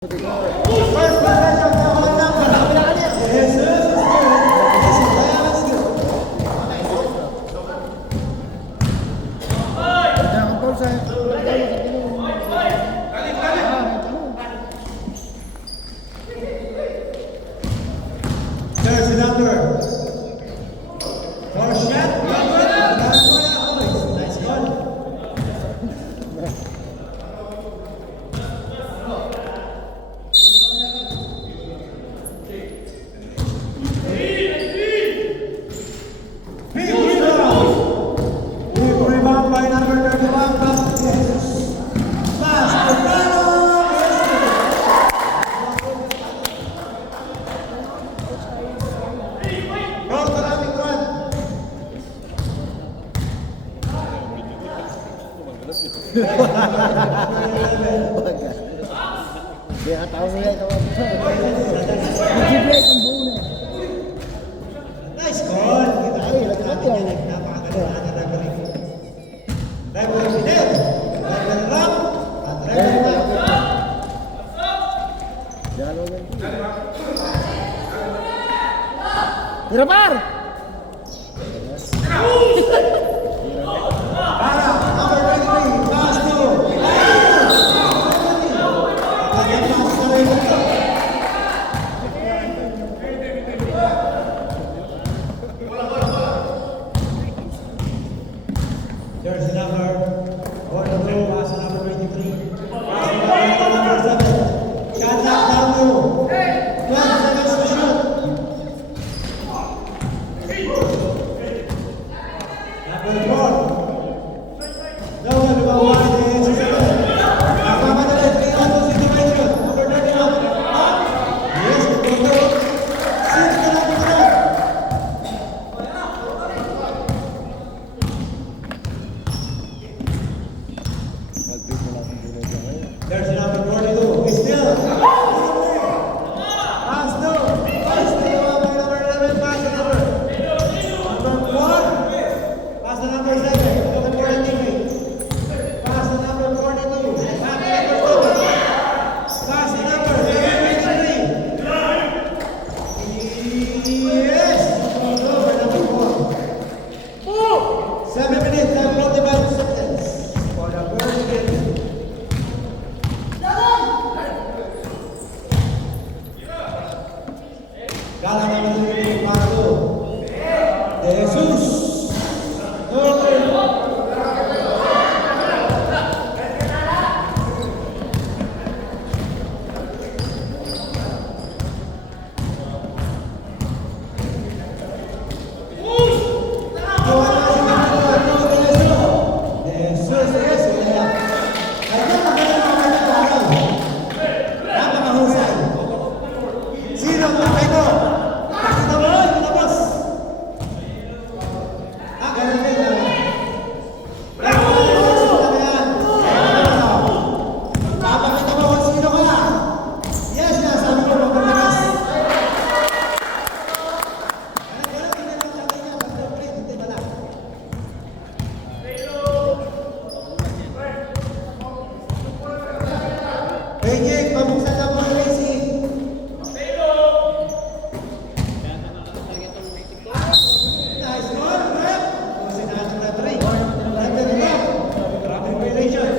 Nice call. Napakaganda na referee. Referee Fidel. Referee Rock. At referee Dirapar! para number 23. Pass to. Jersey number 42, pass number 23. Pass number 7. Shot knock down low. 12 seconds to shoot. Number 4. No one will want the exercise. Nagmamadali, 3-1 situation. Number 31. Yes, go. 6 na lang ito. There's number 42. He's still. Pass to. Pass to number 11. Pass to number 4. Pass to number 7. Number 43. Pass to number 42. Pass to number 7. Pass to number 73. Yes. Number 4. 7 minutes and 45 seconds for the first game. Gala naman yung Marco De Jesus. Sino ang tatay mo? Nakita mo? Lumabas! Ganun din na. Papakita mo kung sino ka. Yes, nasabi ko magpapalakas. Ganun, hindi lang tatay niya. Mag-print, hindi ba lang? Beijing, pabuksan na po racing. Nice one, rep. Kasi natin referee. Referee rep. Traffic violation.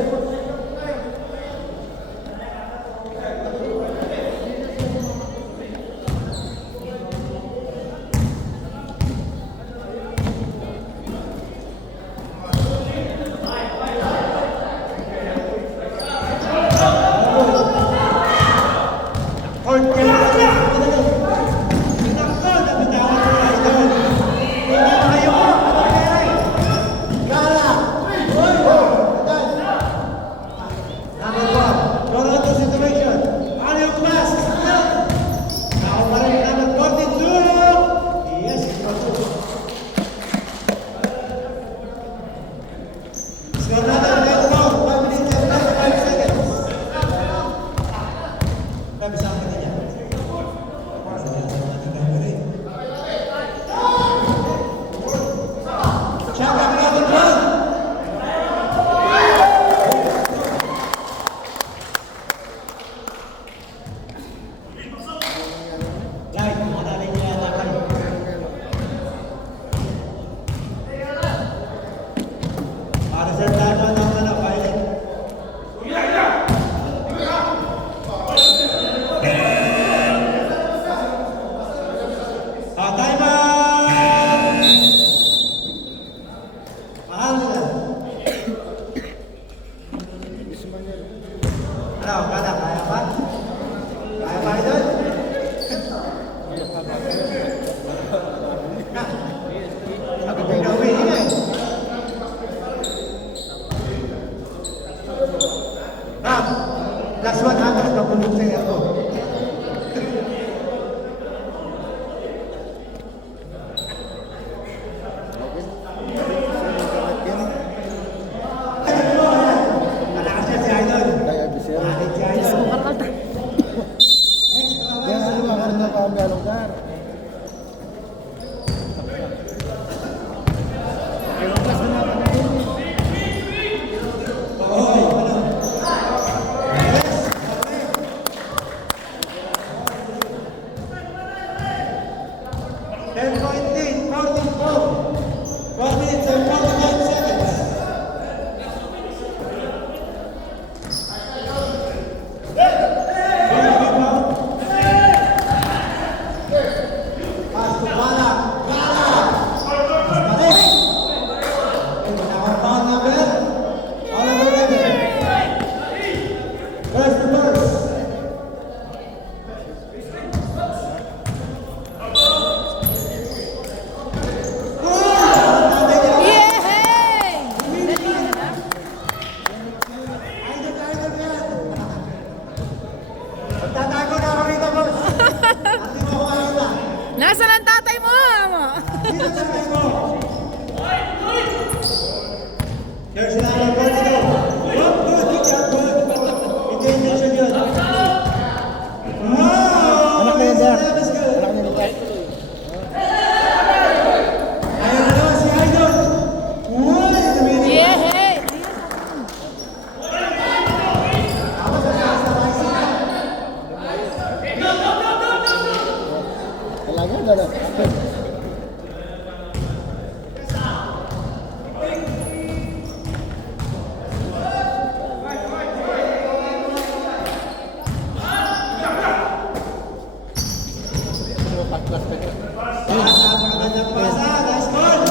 Napakagandang pasa. Nice goal.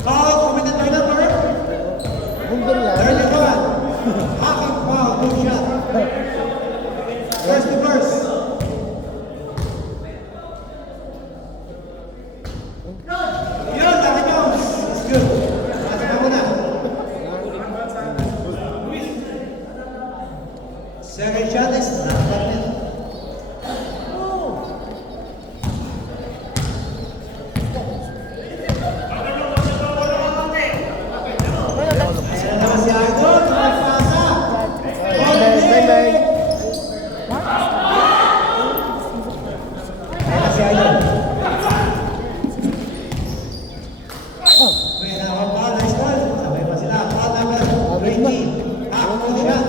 Foul committed by number 31. Hacking foul. Good shot. First to first. Yun, laki bounce. It's good. Pasa na muna. Second shot is not that net. Ayan na naman si Idol. Pasa. Bye-bye. Ayan na si Idol. May nakapang foul. Nice goal. Sabay pa sila. Foul number 20. Half full shot.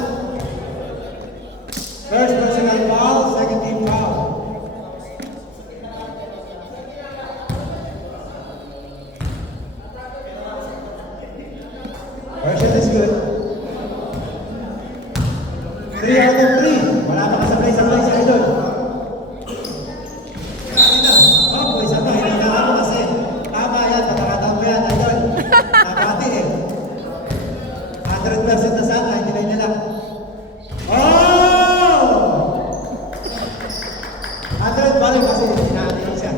First personal foul, second team foul. First shot is good. 3 out of 3. Wala pa kasabay-sabay sa Idol. Kanina. Oh, boy, sabay. Hindi na ako kasi. Tama yan. Patakataon mo yan, Idol. Nakati eh. 100% na sana. Hindi na nila. Oh! 100 pa rin kasi hinahatiin siya.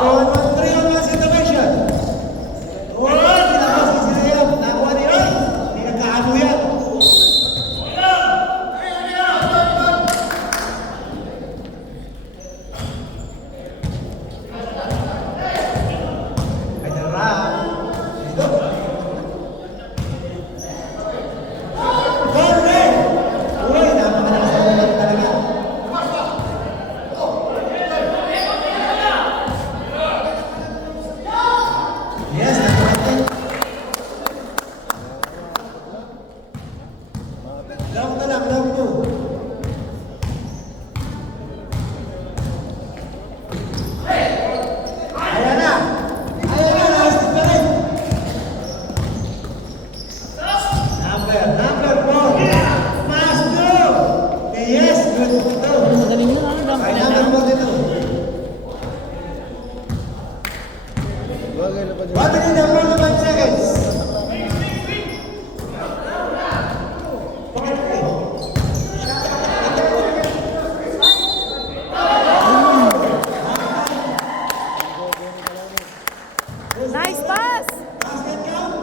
Going on 3-on-1 situation. Oh, tinapos ni si Liam. Nakuha ni Roy. Hindi nagkaano yan. Ay, darang. Dito. Goal red. Uy, napakalakas na naman talaga. Yes, nakakita. Long na lang, long to. Ayan na. Ayan na, last pa rin. Number 4. Pass to. Yes, good to go. Magaling na lang. Ay, number 42. Battery number 5 seconds. Pocket play. Nice pass! Basket count.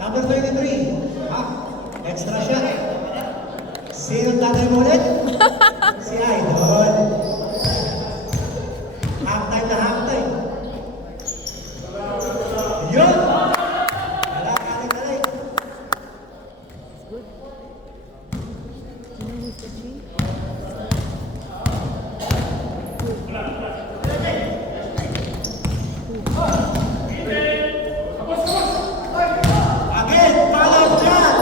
Number 23. Extra shot. Sino tatay mo ulit? Si Idol. Half-time na half-time. Yun! Wala, kalik-kalik. Again, follow shot.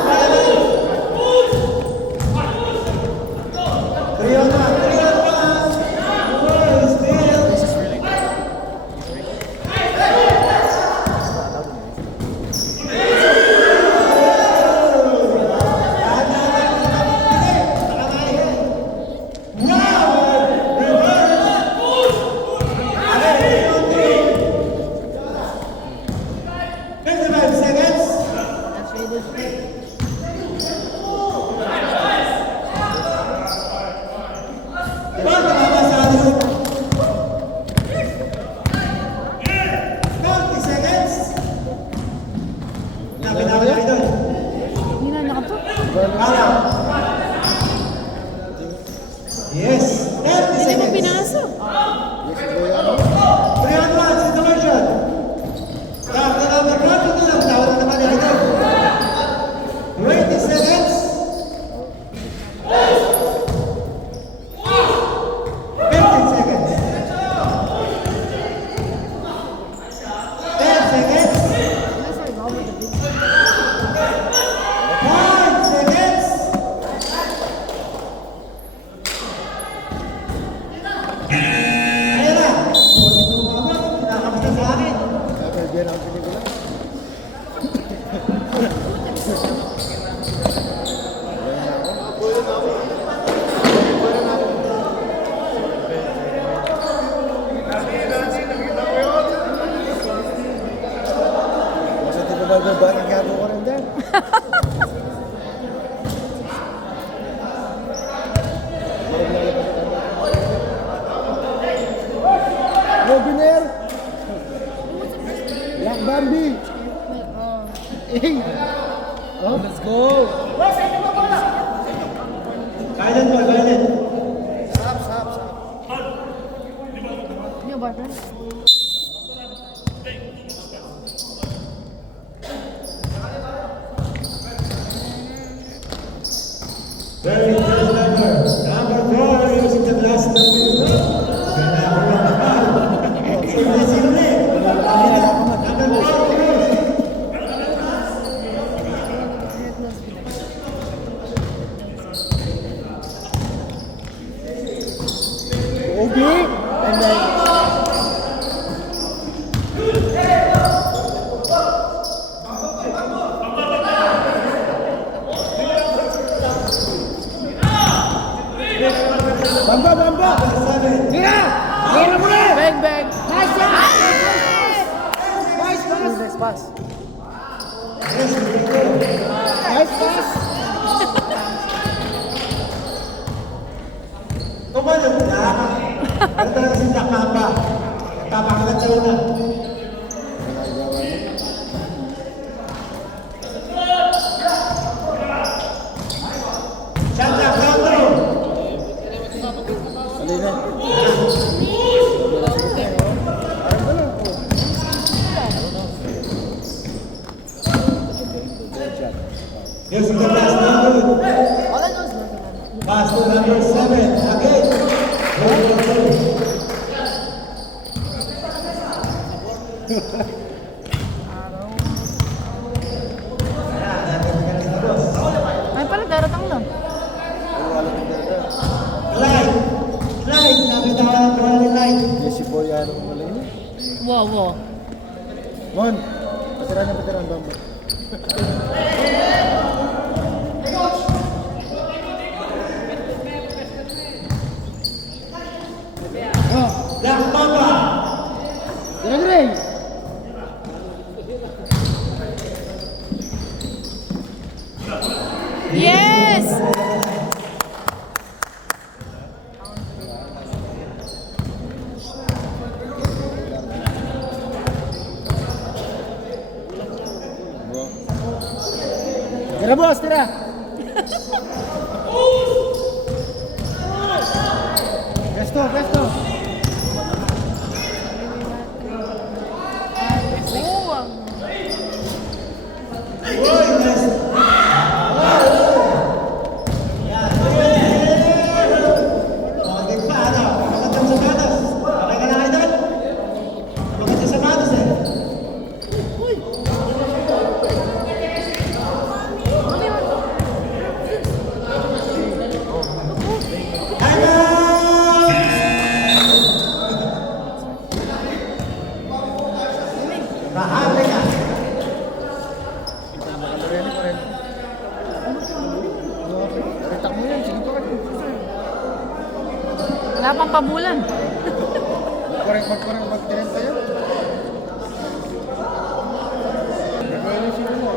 Three on one. Oh, still. Yes. 30 Hindi mo seconds. pinasok. 3-on-1 situation. After number 42 lang, tawag na naman ito. 20 seconds. Let's go! Silent ball, silent. Yung barber? Very first number. Number 4 using the last number. Sino. Number 4. Obi! And then... Bamba! Tira! Tira mo na! Bang! Nice pass! Nice pass! Nice pass! Tumalog na. Ano talaga si Takapa? Tapakalat sa una. Shut up, counter! Using the last number. Pass to number 7. Again. Ay pala, daratang lang. Light. Nabitawan ko ni Light. Yes, si Boy, ano kung malay niya? Wow. Mon, veteran Bamba. Black Mamba. Dire! Yes! Tira, boss, tira! Presto! Uy, nice. Okay pa, ano? Magandang sapatos. Okay ka na kayo doon? Magandang sapatos eh. Time out! Mahali ka. Retak mo yan, sige pa rin. Wala pang pabulan. Magtirin pa yan. Nagawin sino mo.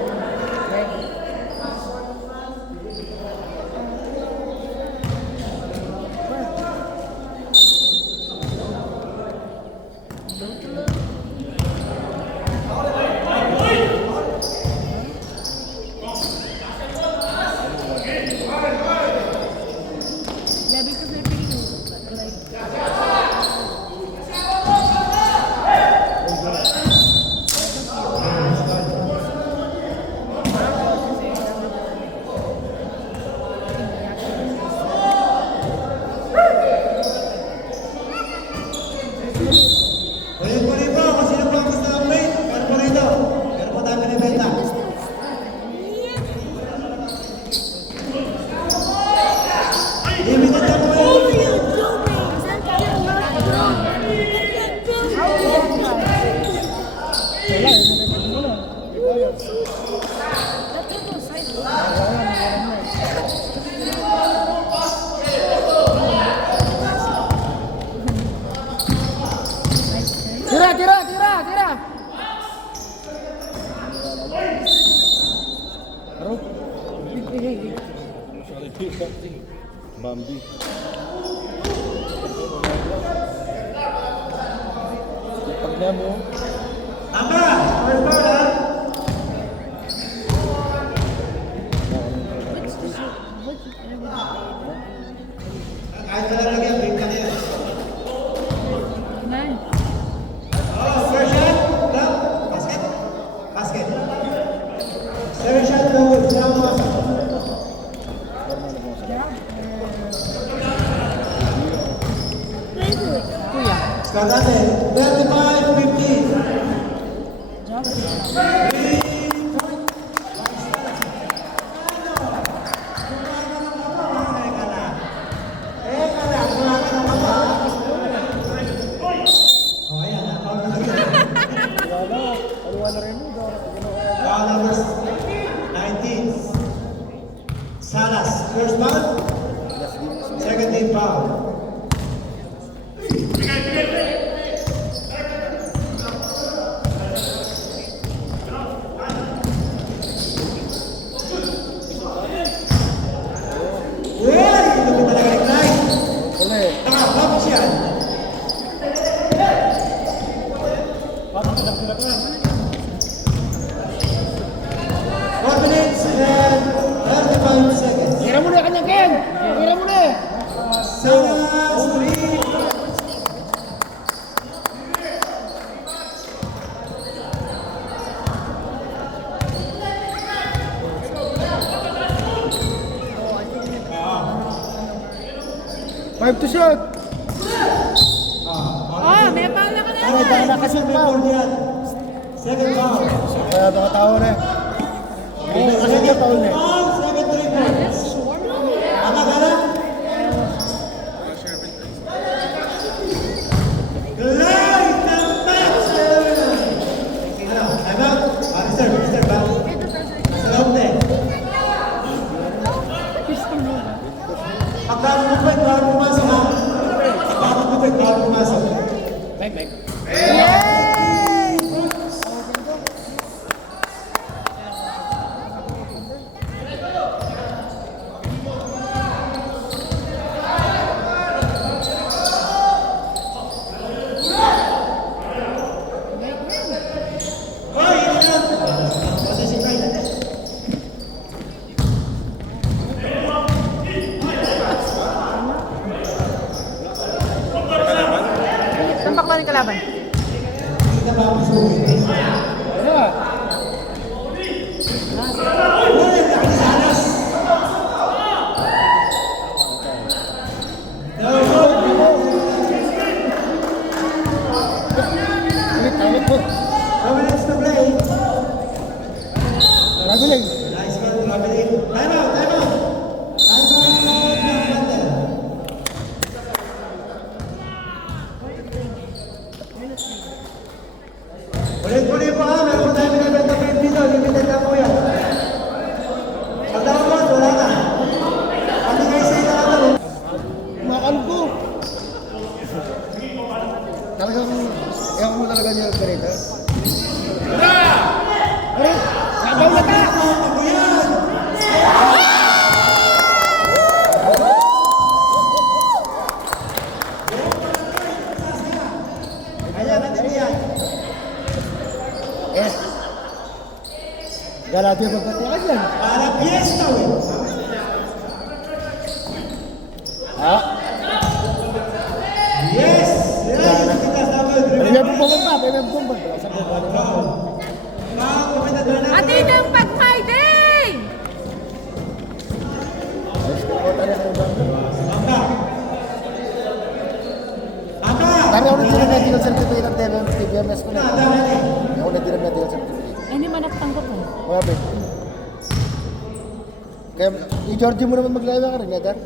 Ulit po kung sino po ang gusto ng main. Meron po rito. Meron po tayo pinibenta. Limited lang po yun. Tira! Aro? Bambi. Pag na mo. Tama! First ball ha? Karate, 35-15. Wala. Aluwa na rin mo. Foul number 19. Salas, first foul. Second team foul. Uy! Ito talaga yung line. Uli. Nakapapos yan. One minutes and 35 seconds. Tira mo na kanya, Ken! Tira mo na! Salas, 3. Five to shot. Oh, may pala ka na! Aray, dahil na kasi foul. Second foul. Kaya mga tao na. Hindi kasi niya foul na. Foul, second 3 points. Tama ka na? Glide ng match! Ano? Time out? Reserve ba? Nasa loob na eh. Pagkano mo pa, bawal pumasok ha? Pagkano mo pa, bawal pumasok. Back, back. Hoy, ito na! Pwede si Kyle. Tampak ba ng kalaban? Hindi na ba ang suwi? Kaya. Uy, laki ni Salas! No, no! Ulit, tawag ko. 2 minutes to play. Nabiling. Nice one, Traveling. Time out, time out! Time out, Traveling. Ulit-ulit po ha, meron po tayo binibenta po yung dito, limited na po yan. Pag nakamot, wala na. Pamigay sa ito lang daw. Makalog ko. Talagang, ewan mo talaga niya ganito. Aray! Gagaw na ka! Ako yan! Ayan, natin yan. Eh. Galati ang pagkatiyakan yan. Para piyesta, eh. Ha? Yes! Yes! Kita sa mga Ano yung pupunta pa? Ano yung pupunta pa? Sa pupunta pa? Ate ng pag-hiding! Ayos ko po tayo ng ibang. Tari ako na din medical certificate ng TBMS ko na. Ako na din ang medical certificate. Hindi man nagtanggap mo. Wabe. Kaya, i-Georgie mo naman maglala ka rin, letter?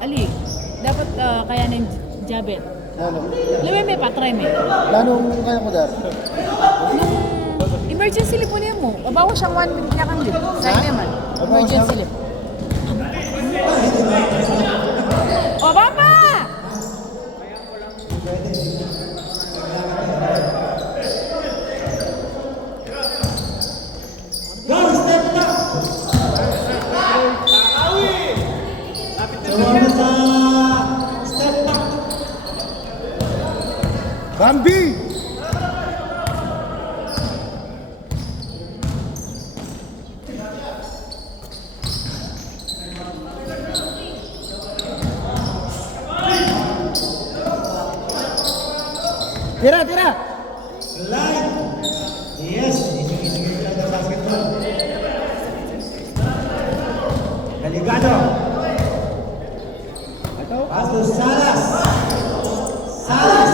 Ali, dapat kayanin jabet. Ano? Lawi may patry may. Lanong kaya ko dar? Nung emergency lip mo niya mo, abawa siyang 1 minute niya kang lip. Sa'yo naman, emergency lip. O, baba! Go! Step back! Sumama sa step back. Bambi! Tira, tira! Slide. Yes, easy lang ng basketball. Delikado. Pass to Salas. Salas.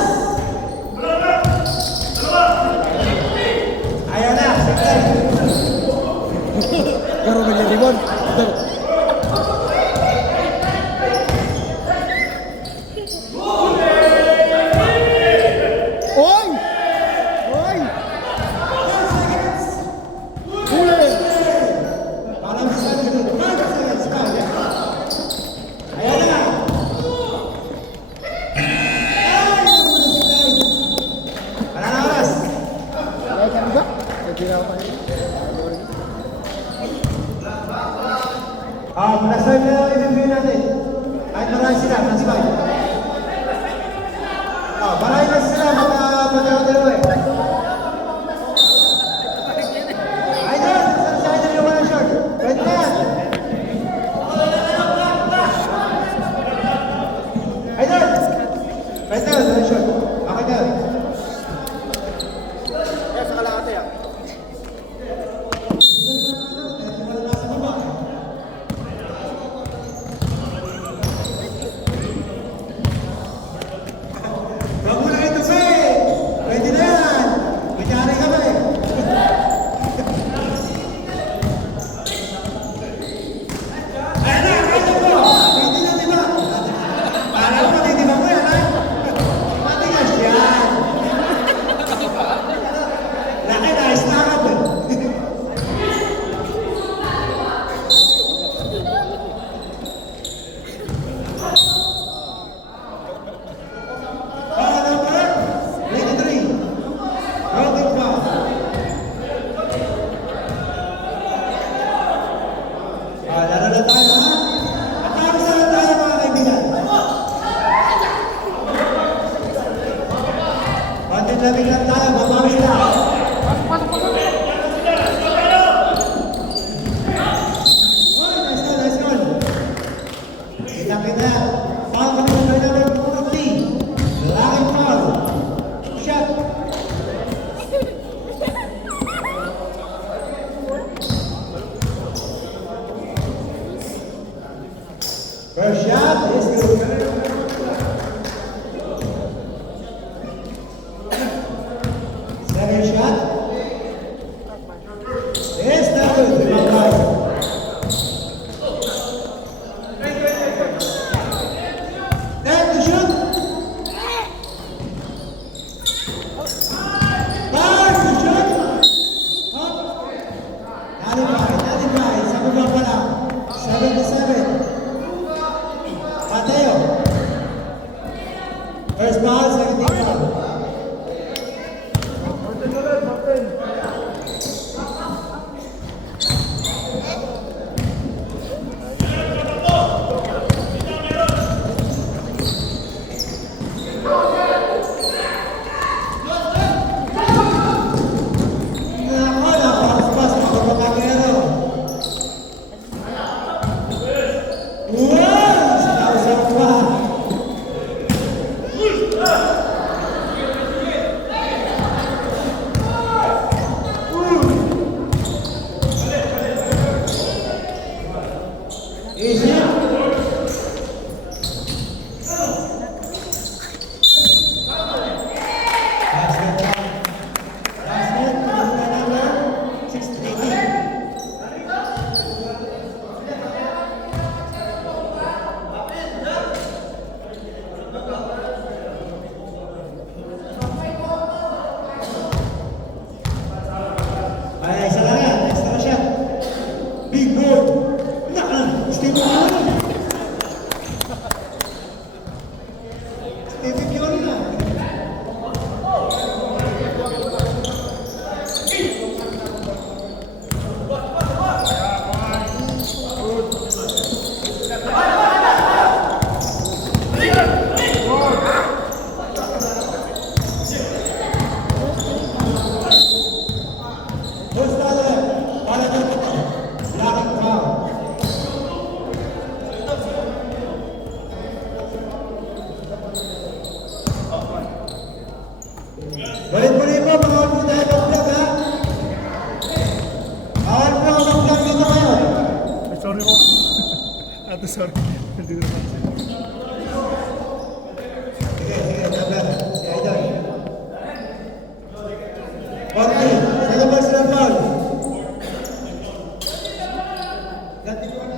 Oy! Oy! Huli! Parang sa sunod. 5 seconds. Foul. Ayan na. Ay! Sumunod si Clyde. Parang na oras. Kaya ka ba? Hindi na ako tayo. Pinaserve na lang i-review natin. Kahit marami sila, mas 5. Marami na sila, magkakadalawa eh. Idol! Saan sa idol yung walang short? Pwede na yan. Idol! Pwede na, walang short. Okay na. Kaya sa kalahati ah. Wag mo na ito, Faye! Pwede na yan! Magyari ka ba eh? Ayan na! Ayan mo! Hindi na, di ba? Para mo, hindi ba mo yan, ha? Matigas yan! Laki na, istakap eh! Foul number 23. Broken foul. Laro na tayo, ha? Atapos na lang tayo, mga kaibigan. Konting lamig lang tayo, babawi na. Oh, nice goal, nice goal. Kita-kita. Foul pa rin by number 40. Laking foul. Shot. First shot is good. Second shot is not good. Limang foul. Time to shoot. Time to shoot. Up. Nalibay. Sa baba pa lang. 7-7. Mateo. First ball, second team foul. Nako, napakaspas, mga kapagero. Wow! Sinausaw pa. Easy. Basket, number 16. Ay, isa lang yan. Extra shot. Big board. Steve Curry. Steve Curry na. First ball, para ng laking foul. Balik-balik mo, mga orpo tayo mag-vlog, ha? Bawal po ako mag-vlog dito ngayon. Sorry po. Ate, sorry. Hindi ko naman. Sige, tabla. Si Idol. 40. Sa labas ng foul. Ganti ko na.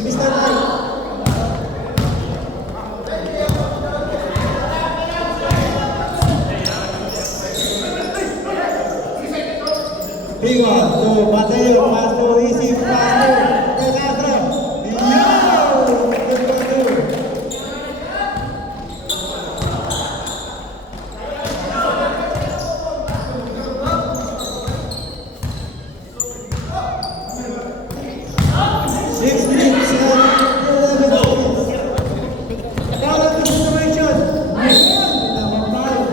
Mr. Mike. Big one to Mateo, pass to easy, pass to De Castro. Yo! Good one, two. Six minutes and 11 seconds. Follow the situation. Number 5.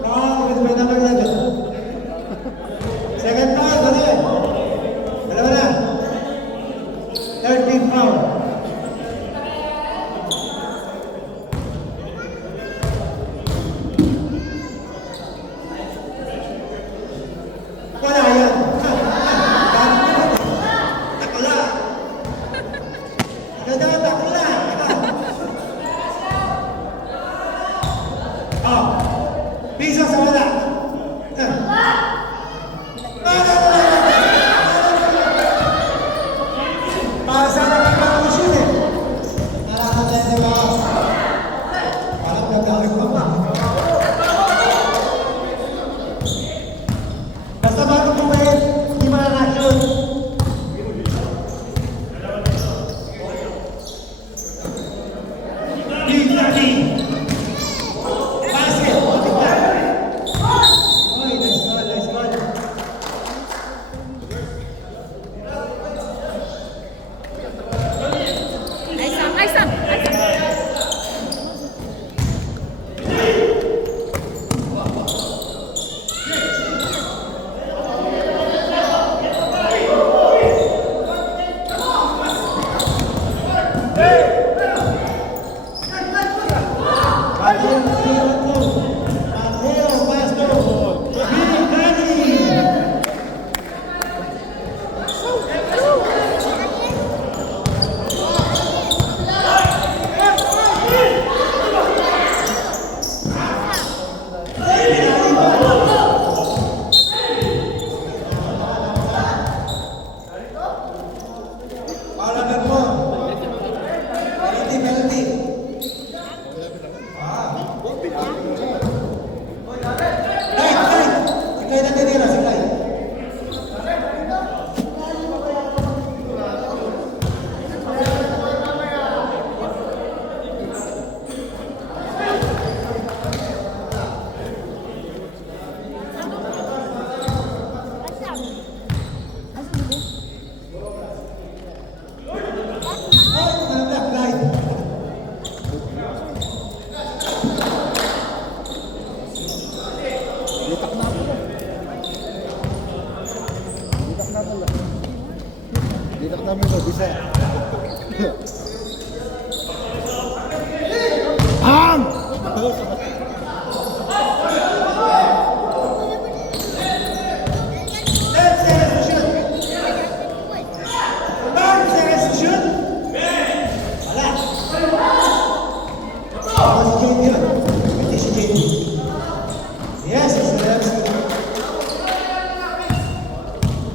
Foul with number 11. Second foul, balik. Dalawa na. 13 foul. Wala yan. Takla. Ganda, takla. Oh. Bisa sa wala. Para sa akin pang-usun eh. Para ka tayo na ba? Parang nagkawin pa ba? Basta bago pumayit, hindi makakasyon. Basket! Oy, nice goal, nice goal. Nice up. Mateo, pass to Big Daddy. Para number 4. Penalty. Siklay na tinira, siklay. Ay, manabla, glide. Litak na ako. Litak na ako lang. Litak na mo, bisa. Ang! 10 seconds to shoot. 5 seconds to shoot. Wala. Si JD yun. Hindi si JD. Yes, it's the left side.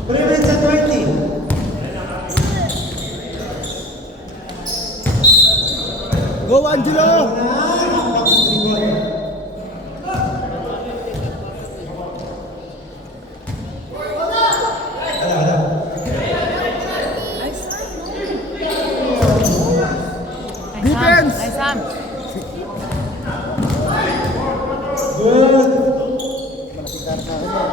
3 minutes and 20. Go, Angelo! Back to 3 ball. Wala. Defense! Nice up. Good. Malaking karat na ako.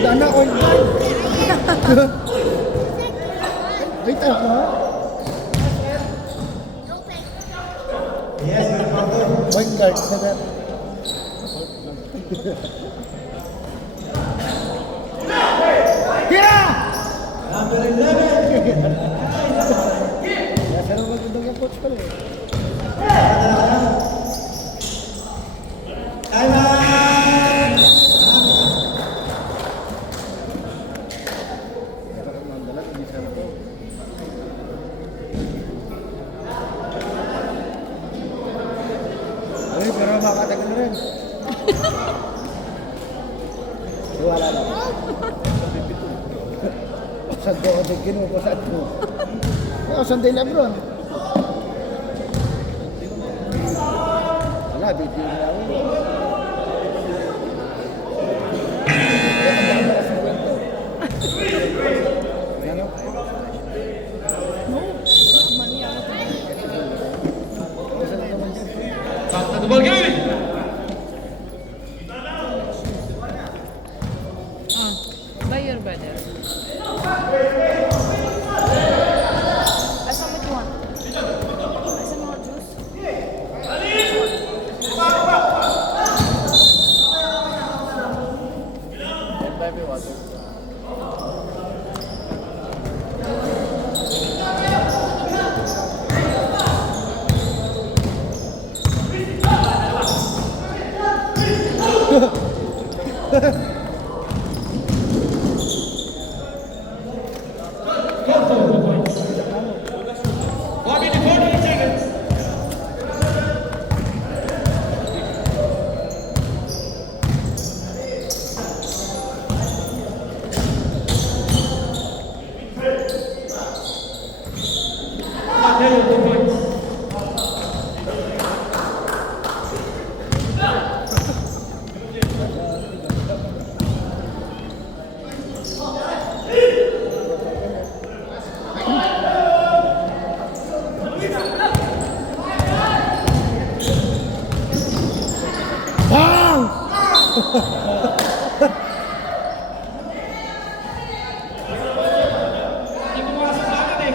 Dana ko. Wait up na. Yes, good counter. White card na na. Number 11. Kaya pero magandang yung coach pala eh. Time out. Pero ang dalag, hindi siya Bigyan mo pa sa ito. Kaya Sunday Lebron. Wala, video na ako. Ano? Back to the ball game. Buy your brother. Asa mo you want? Asa mo juice? One minute, 48 seconds. Mateo, 2 points. Bang! Hindi mo makasas sa akin eh.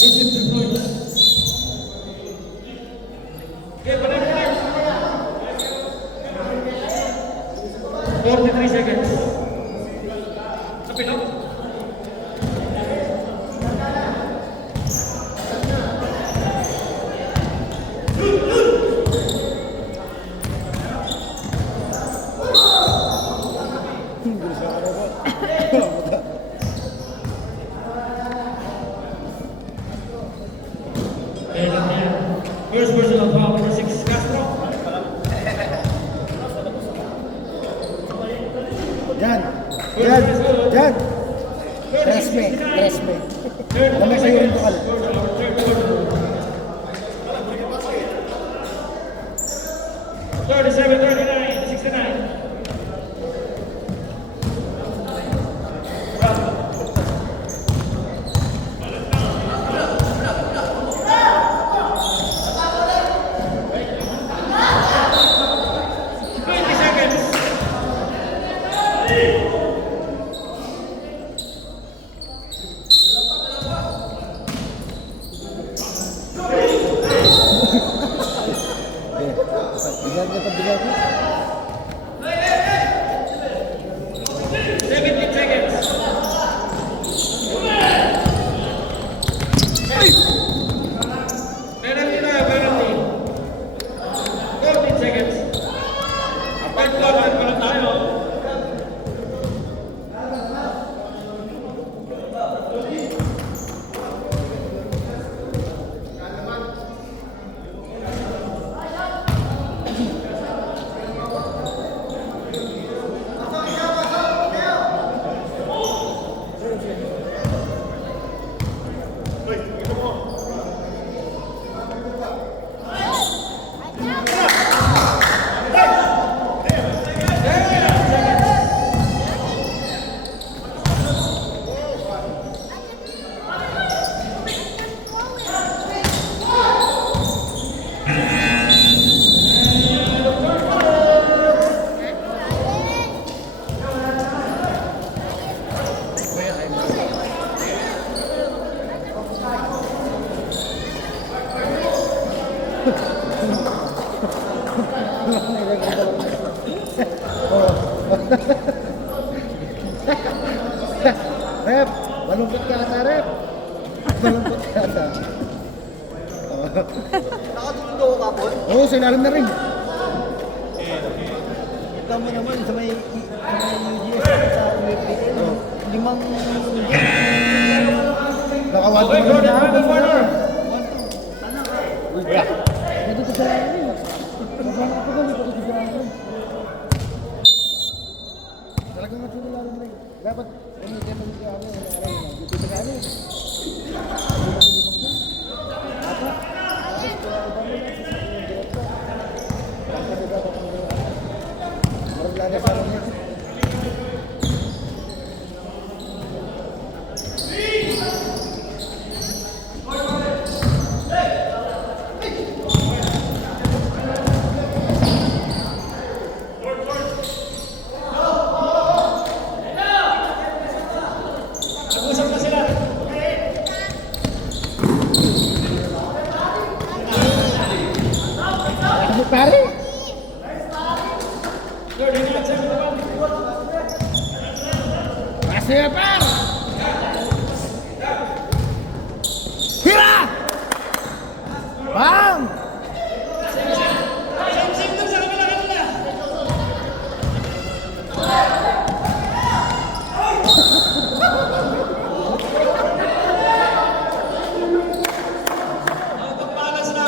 This is 2 points. Okay, connect, connect. 43 seconds. Sapit up. First personal foul, number 6, Castro. Yan! Yan! Yan! Press me! Press me! Lamay sa'yo rin bukal. Thirty-seven, 39, 69. Bigyan ka pa, bigyan ka. 17 seconds. Penalty tayo, penalty. 14 seconds. Third quarter pa lang tayo. Rep, malungkot ka ata, Rep. Malungkot ka ata. Oo, sa ilalim na rin. Ito mo naman sa may UGS sa UFPL. Limang Nakawad Okay, naman corner, na corner, corner. Dito ko sa ilalim. Masama ka pa dito ko sa ilalim. Talagang nga sa ilalim rin. Dapat, ano yung tema dito ako, dito sa ilalim. Maraglaga sa alam niya. Nag-usap na sila. Ano pare? Third and out, 71. Masih apa? Hira! Bang! Same to sa kabila kanila. Pagpalas na.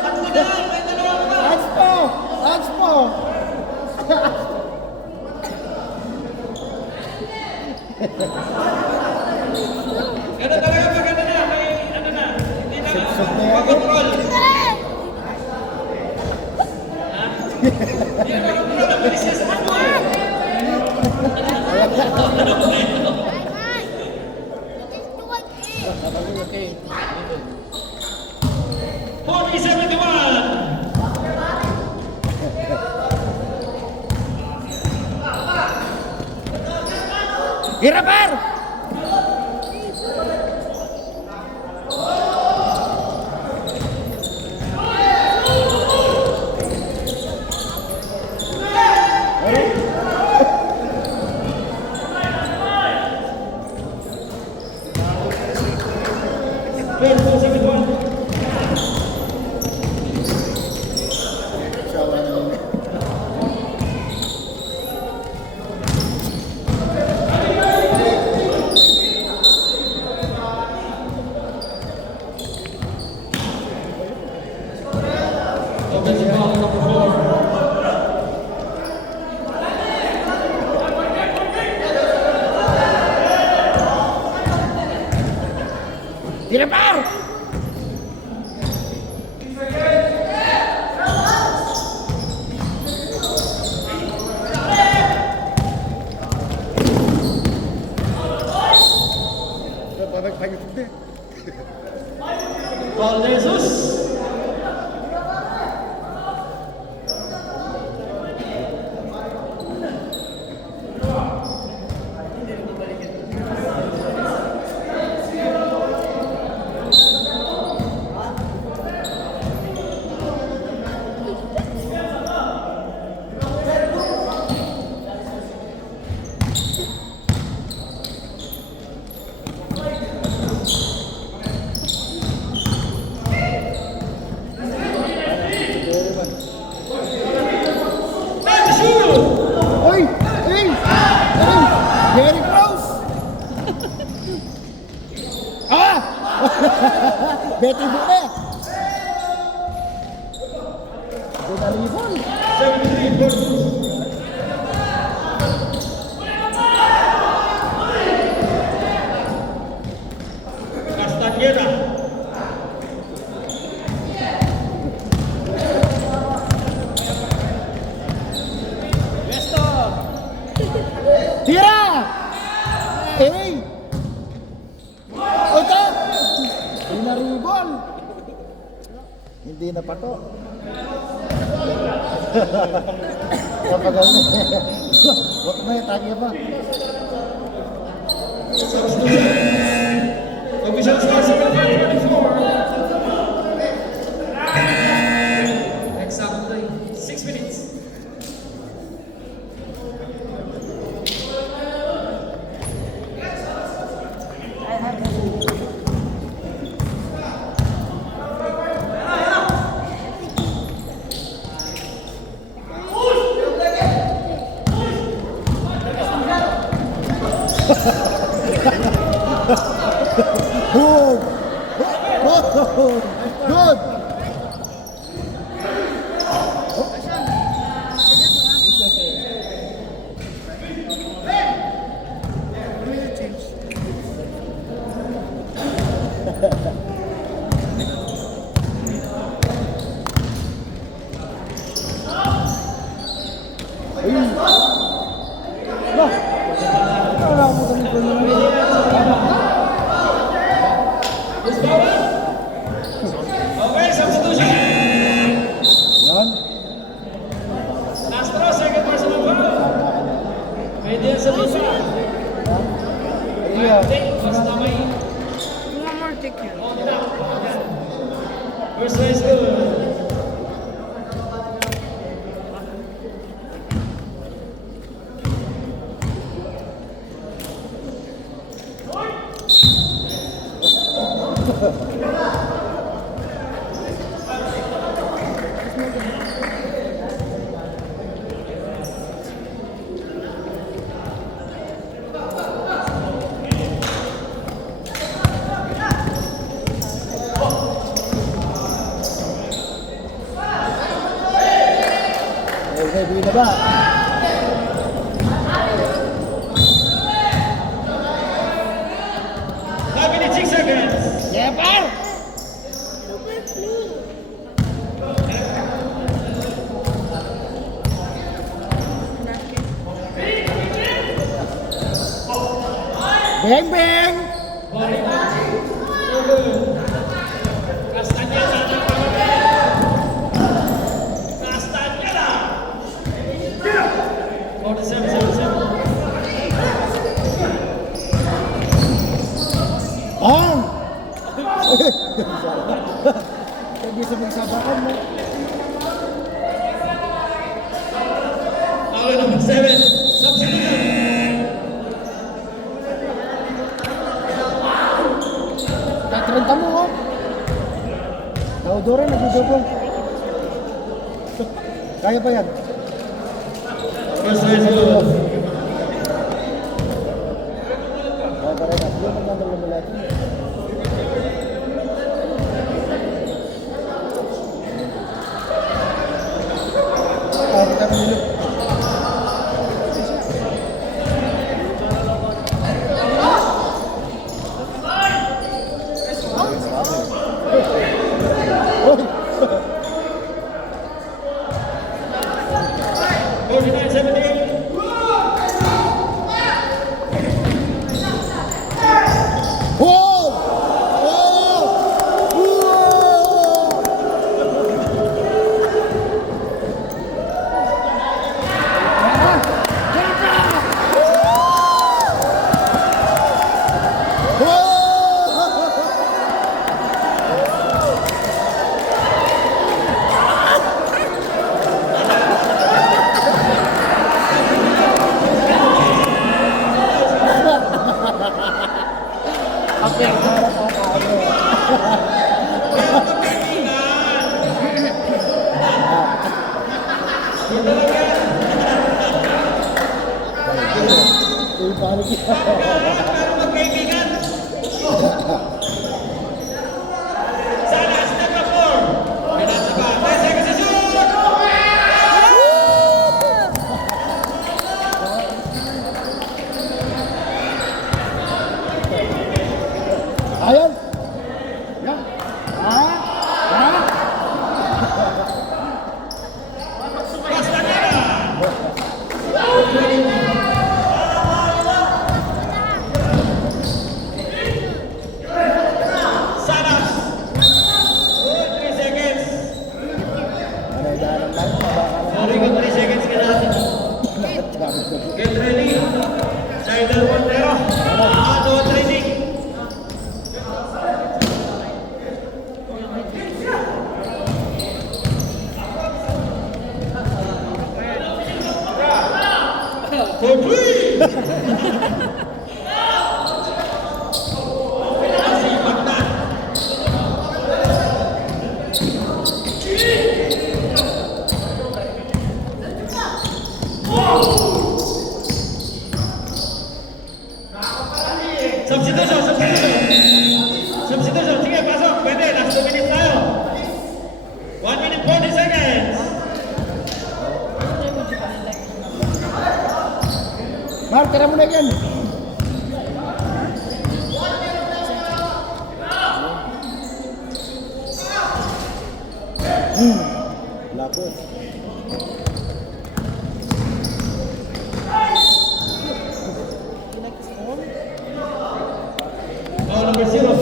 Tatlo na, may dalawa pa. Expo! Expo! Ganun talaga pag ano na, may ano na, hindi na Sub na yan. makontrol. Hindi na makontrol, ang bilis niya sa takbo eh. Okay. 40-71. Hira par! Third, 4-71. Sawa naman. Offensive foul number 4. Hira par! Babag-bagay ito din. Paul Jesus. Time to shoot. Oy! Hey! Hey! Jerry Krause! Ah! Betty Bune! Binalibon! 73-42. Castañeda. Tira! Hey! Ito! Binaribon! Hindi na pato. Kapag ano, wag na yung tagi pa. Official score 75-44. Exactly 6 minutes. May na ba? Five minutes, 6 seconds. Yeah, par! Beng, beng! Castañeda. Castañeda. 47-77. On! Hindi sa magsabakan mo. Foul number 7. Substitution. Tatrenta mo, oh. Teodoro, nagdudubong. Kaya pa yan. First rise goal. Kaya pa rin. Yung magandang lumalaki. Kita dulu. Oh. 49-78. Wow! Wow! Wow! Salas, number 4. Pinasa pa. 10 seconds to shoot. Ayan. Yan. Ah. Ah. Castañeda. Salas. 3 seconds. Ano idahan lang? Sorry ko 3 seconds ka natin. Get ready. Sider Montero. Auto training. For three. Nasipag na. Substitution, substitution. Substitution, sige, pasok. Pwede, last 2 minutes tayo. 1 minute 40 seconds. Mark, tira mo na yan. Lapos. Foul number 0.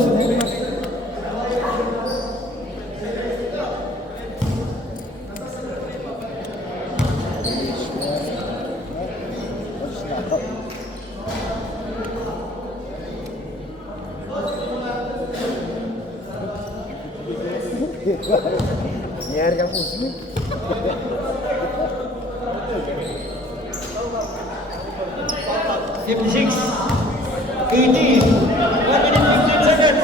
Nangyari kang muslim. 56, 18, 1 minute 15 seconds.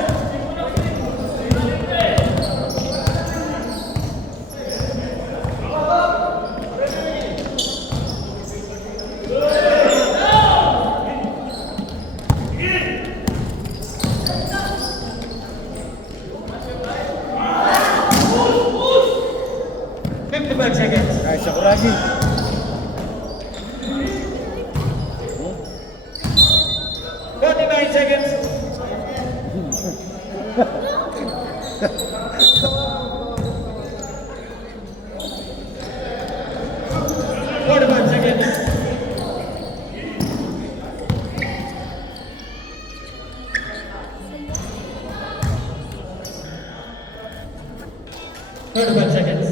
Seconds. Ay, siya ko lagi. 35 seconds.